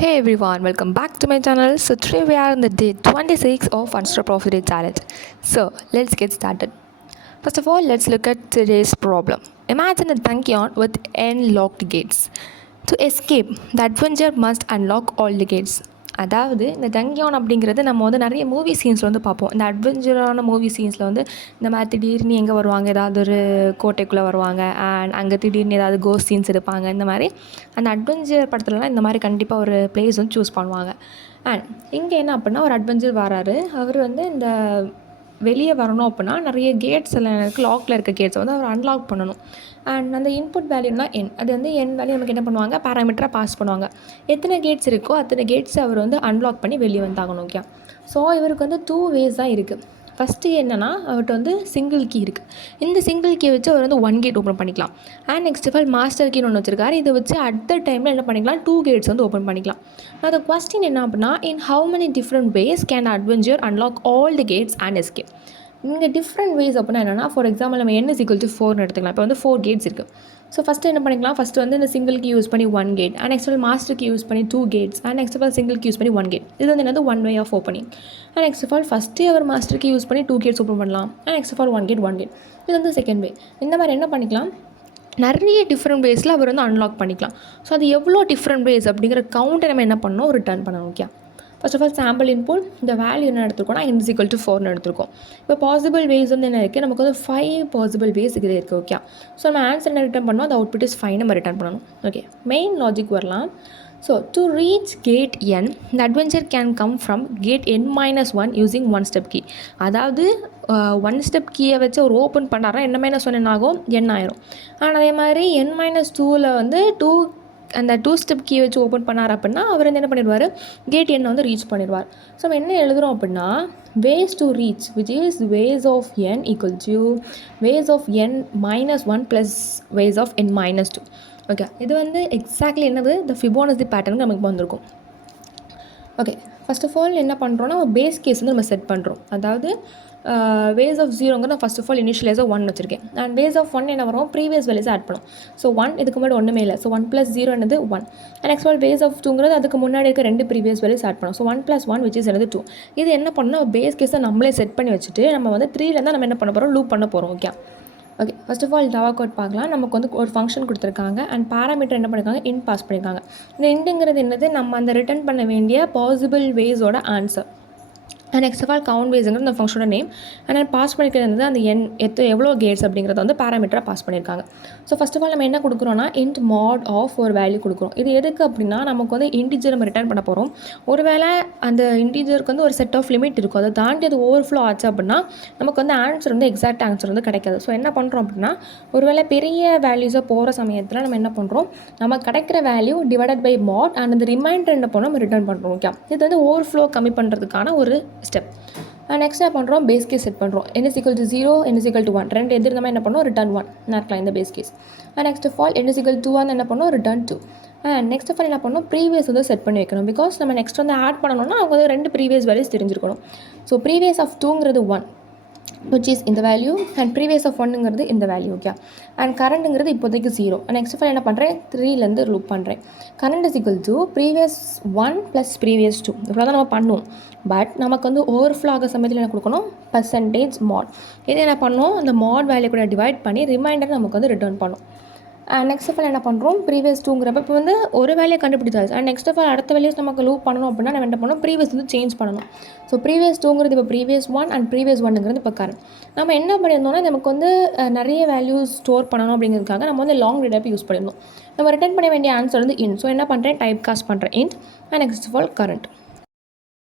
Hey everyone, welcome back to my channel. So today we are on the day 26 of Unstop Profit Day Challenge. So let's get started. First of all, let's look at today's problem. Imagine a Dunkion with n locked gates. To escape, the adventure must unlock all the gates. அதாவது இந்த டங்கியான் அப்படிங்கிறது நம்ம வந்து நிறைய movie சீன்ஸில் வந்து பார்ப்போம். இந்த அட்வென்ச்சரான movie சீன்ஸில் வந்து இந்த மாதிரி திடீர்னு எங்கே வருவாங்க, ஏதாவது ஒரு கோட்டைக்குள்ளே வருவாங்க, அண்ட் அங்கே திடீர்னு ஏதாவது கோஸ்ட் சீன்ஸ் எடுப்பாங்க. இந்த மாதிரி அந்த அட்வென்ச்சர் படத்துலலாம் இந்த மாதிரி கண்டிப்பாக ஒரு பிளேஸ் வந்து சூஸ் பண்ணுவாங்க. அண்ட் இங்கே என்ன அப்படின்னா ஒரு அட்வென்ச்சர் வராரு. அவர் வந்து இந்த வெளியே வரணும் அப்படின்னா நிறைய கேட்ஸ் எல்லாம் இருக்குது, லாக்கில் இருக்க கேட்ஸை வந்து அவர் அன்லாக் பண்ணணும். அண்ட் அந்த இன்புட் வேல்யூனா என், அது வந்து என் வேல்யூ நமக்கு என்ன பண்ணுவாங்க, பேராமீட்டராக பாஸ் பண்ணுவாங்க. எத்தனை கேட்ஸ் இருக்கோ அத்தனை கேட்ஸை அவர் வந்து அன்லாக் பண்ணி வெளியே வந்தாகணும். ஓகே, ஸோ இவருக்கு வந்து 2 வேஸ் தான் இருக்குது. ஃபஸ்ட்டு என்னென்னா அவர்கிட்ட வந்து சிங்கிள் கீ இருக்குது. இந்த சிங்கிள் கீ வச்சு அவர் வந்து 1 கேட் ஓப்பன் பண்ணிக்கலாம். And next of all master கீன்னு ஒன்று வச்சிருக்காரு. இதை வச்சு அட் டைமில் என்ன பண்ணிக்கலாம், 2 கேட்ஸ் வந்து ஓப்பன் பண்ணிக்கலாம். அந்த கொஸ்டின் என்ன அப்படின்னா, in how many different ways can adventure unlock all the gates and escape. இங்கே டிஃப்ரெண்ட் வேஸ் அப்படின்னா என்னென்னா, ஃபார் எக்ஸாம்பிள் நம்ம n = 4 எடுத்துக்கலாம். இப்போ வந்து 4 கேட்ஸ் இருக்குது. ஸோ ஃபஸ்ட்டு என்ன பண்ணிக்கலாம், ஃபஸ்ட்டு வந்து இந்த சிங்கிள் கீ யூஸ் பண்ணி 1 gate, and next of master key use பண்ணி 2 gates, and next of all single key use பண்ணி 1 கேட். இது வந்து என்னது 1 way of opening. And next of all first அவர் மாஸ்டர் கீ யூஸ் பண்ணி 2 கேட்ஸ் ஓப்பன் பண்ணலாம். And next of all 1 gate 1 gate. இது வந்து செகண்ட் வே. இந்த மாதிரி என்ன பண்ணிக்கலாம், நிறைய டிஃப்ரெண்ட் வேஸில் அவர் வந்து அன்லாக் பண்ணிக்கலாம். ஸோ அது எவ்வளோ டிஃப்ரெண்ட் வேஸ் அப்படிங்கிற கவுண்ட்டை நம்ம என்ன பண்ணணும், ரிட்டர்ன் பண்ணணும். Okay, first of all sample input, இந்த வேல்யூ என்ன எடுத்துருக்கோம்னா n = 4 எடுத்துருக்கோம். இப்போ பாசிபிள் வேஸ் வந்து என்ன இருக்குது, நமக்கு வந்து 5 பாசிபிள் வேஸ் இது இருக்குது. ஓகே, ஸோ நம்ம ஆன்சர் என்ன ரிட்டர்ன் பண்ணோம், அந்த அவுட்புட் இஸ் 5 நம்ம ரிட்டர்ன் பண்ணணும். ஓகே, மெயின் லாஜிக் வரலாம். So to reach gate n, the adventure can come from gate n-1 using 1 step key. அதாவது 1 ஸ்டெப் கீயை வச்சு ஒரு ஓப்பன் பண்ணாரா n-1 என்ன ஆகும், n ஆயிரும். ஆனால் அதே மாதிரி n-2ல் வந்து அந்த 2 ஸ்டெப் கீ வச்சு ஓப்பன் பண்ணார் அப்படின்னா அவர் வந்து என்ன பண்ணிடுவார், கேட் n வந்து ரீச் பண்ணிடுவார். ஸோ நம்ம என்ன எழுதுகிறோம் அப்படின்னா, ways to reach which is ways of n = ways of n-1 plus ways of n-2. Okay, இது வந்து எக்ஸாக்ட்லி என்னது, இந்த ஃபிபோனசி பேட்டர்னுக்கு நமக்கு வந்திருக்கும். ஓகே, ஃபர்ஸ்ட் ஆஃப் ஆல் என்ன பண்ணுறோன்னா, பேஸ் கேஸ் வந்து நம்ம செட் பண்ணுறோம். அதாவது வேஸ் ஆஃப் 0ங்க நான் ஃபர்ஸ்ட் ஆஃப் ஆல் இனிஷியலைஸாக 1 வச்சுருக்கேன். அண்ட் வேஸ் ஆஃப் 1 என்ன வரும், ப்ரீவியஸ் வேல்யூஸ் ஆட் பண்ணும். ஸோ 1 இதுக்கு முன்னாடி ஒன்றுமே இல்லை. ஸோ 1 + 0 என்னது 1. And next all ways of 2ங்கிறது அதுக்கு முன்னாடி இருக்க 2 ப்ரீவியஸ் வேல்யூஸ் ஆட் பண்ணும். ஸோ 1 + 1 which is என்னது 2. இது என்ன பண்ணணும், பேஸ் கேஸை நம்மளே செட் பண்ணி வச்சுட்டு நம்ம வந்து 3லேருந்து நம்ம என்ன பண்ண போகிறோம், லூப் பண்ண போகிறோம். Okay, okay, first of all Java code பார்க்கலாம். நமக்கு வந்து ஒரு ஃபங்க்ஷன் கொடுத்துருக்காங்க அண்ட் பேராமீட்டர் என்ன பண்ணியிருக்காங்க, இன்ட் பாஸ் பண்ணியிருக்காங்க. இந்த இன்ட்டுங்கிறது என்னது, நம்ம அந்த ரிட்டர்ன் பண்ண வேண்டிய பாசிபிள் வேஸோட ஆன்சர். And next of all count வேஸுங்கிறது அந்த ஃபங்க்ஷனோட நேம். அண்ட் பாஸ் பண்ணிக்கிறது அந்த எவ்வளோ கேட்ஸ் அப்படிங்கிறத வந்து பேராமீட்டராக பாஸ் பண்ணியிருக்காங்க. ஸோ ஃபர்ஸ்ட் ஆஃப் ஆல் நம்ம என்ன கொடுக்குறோன்னா, இன்ட் mod ஆஃப் ஒரு வேல்யூ கொடுக்குறோம். இது எதுக்கு அப்படின்னா, நமக்கு வந்து இன்டிஜர் நம்ம ரிட்டர்ன் பண்ண போகிறோம். ஒருவேளை அந்த இன்டிஜருக்கு வந்து ஒரு செட் ஆஃப் லிமிட் இருக்கும், அதை தாண்டி அது ஓவர்ஃப்ளோ ஆச்சு அப்படின்னா நமக்கு வந்து ஆன்சர் வந்து எக்ஸாக்ட் ஆன்சர் வந்து கிடைக்காது. ஸோ என்ன பண்ணுறோம் அப்படின்னா, ஒருவேளை பெரிய வேல்யூஸாக போகிற சமயத்தில் நம்ம என்ன பண்ணுறோம், நம்ம கிடைக்கிற value divided by mod and அந்த ரிமைண்டர் என்ன பண்ணோம், நம்ம ரிட்டர்ன் பண்ணுறோம். ஓகே, இது வந்து ஓவர்ஃப்ளோ கம்மி பண்ணுறதுக்கான ஒரு ஸ்டெப். நெக்ஸ்ட் என்ன பண்ணுறோம், பேஸ் கேஸ் செட் பண்ணுறோம். n = 0, n = 1 ரெண்டு எது இருந்தால் என்ன பண்ணுவோம், ரிட்டர்ன் 1 நடக்கலாம் இந்த base case. Next of all n = 1 என்ன பண்ணுவோம், ரிட்டர்ன் 2. நெக்ஸ்ட் ஆஃப் ஆல் என்ன பண்ணணும், ப்ரீவியஸ் வந்து செட் பண்ணி வைக்கணும். பிகாஸ் நம்ம நெக்ஸ்ட் வந்து ஆட் பண்ணணும்னா அவங்க வந்து 2 ப்ரீவியஸ் வேல்யூஸ் தெரிஞ்சிருக்கணும். ஸோ ப்ரீவியஸ் ஆஃப் 2ங்கிறது 1 which is இந்த வேல்யூ, அண்ட் ப்ரீவியஸ் ஆஃப் 1ங்கிறது இந்த வேல்யூ. ஓகே, அண்ட் கரண்ட்டுங்கிறது இப்போதைக்கு 0. நெக்ஸ்ட் ஆஃப் ஆல் என்ன பண்ணுறேன், 3லேருந்து லூப் பண்ணுறேன். கரண்ட் = ப்ரீவியஸ் 1 ப்ளஸ் ப்ரீவியஸ் 2 இவ்வளோ தான் நம்ம பண்ணுவோம். பட் நமக்கு வந்து ஓவர்ஃப்ளோ ஆக சமயத்தில் என்ன கொடுக்கணும், % mod. இது என்ன பண்ணணும், அந்த மாட் வேல்யூ கூட டிவைட் பண்ணி ரிமைண்டர் நமக்கு வந்து ரிட்டர்ன் பண்ணும். நெக்ஸ்ட் ஆஃப் ஆல் என்ன பண்ணுறோம், ப்ரீவியஸ் 2ங்கிறப்ப இப்போ வந்து ஒரு வேல்யூ கண்டுபிடிச்சாச்சு. அண்ட் நெக்ஸ்ட் ஆஃப் ஆல் அடுத்த வேல்யூஸ் நமக்கு லூப் பண்ணணும் அப்படின்னா நம்ம என்ன பண்ணணும், ப்ரீவியஸ் வந்து சேஞ்ச் பண்ணணும். ஸோ ப்ரீவியஸ் 2ங்கிறது இப்போ ப்ரீவியஸ் 1 அண்ட் ப்ரீவியஸ் 1ங்கிறது இப்போ கரண்ட். நம்ம என்ன பண்ணியிருந்தோம்னா, நமக்கு வந்து நிறைய வேல்யூஸ் ஸ்டோர் பண்ணணும் அப்படிங்கிறதுக்காக நம்ம வந்து லாங் ரீடப் யூஸ் பண்ணியிருந்தோம். நம்ம ரிட்டர்ன் பண்ண வேண்டிய ஆன்சர் வந்து இன்ட். ஸோ என்ன பண்ணுறேன், டைப் காஸ்ட் பண்ணுறேன் int and next of all current.